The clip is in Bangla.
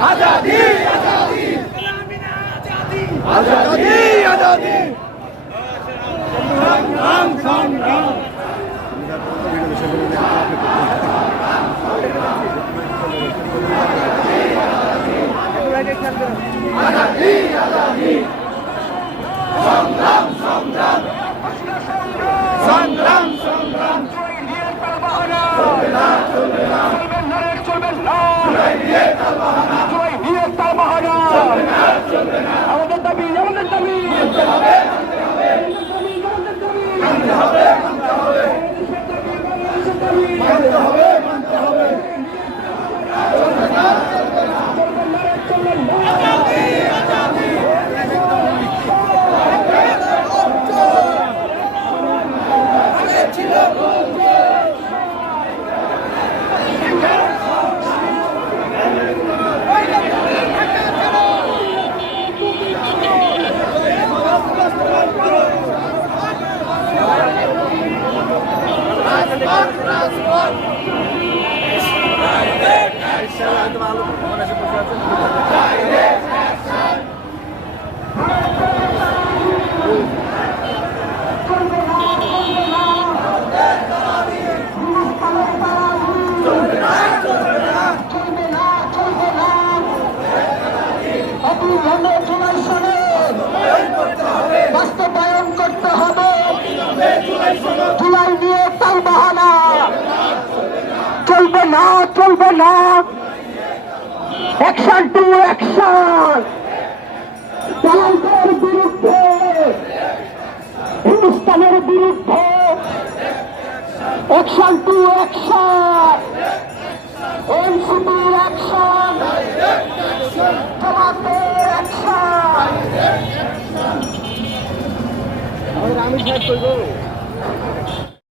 आजादी आजादी आजादी आजादी संग्राम संग्राम आजादी आजादी संग्राम संग्राम संग्राम संग्राम আমাদের দাবি আমাদের দাবি মানতে হবে মানতে হবে মানতে হবে মানতে হবে আজাদি আজাদি ছিল বাস্তবায়ন করতে হবে জুলাই নিয়ে তাল বাহানা চলবে না চলবে না অ্যাকশন টু অ্যাকশন দালালদের বিরুদ্ধে হিন্দুস্তানের বিরুদ্ধে অ্যাকশন টু অ্যাকশন এনসিপির অ্যাকশন জামাতের অ্যাকশন আমি সাহেব করবো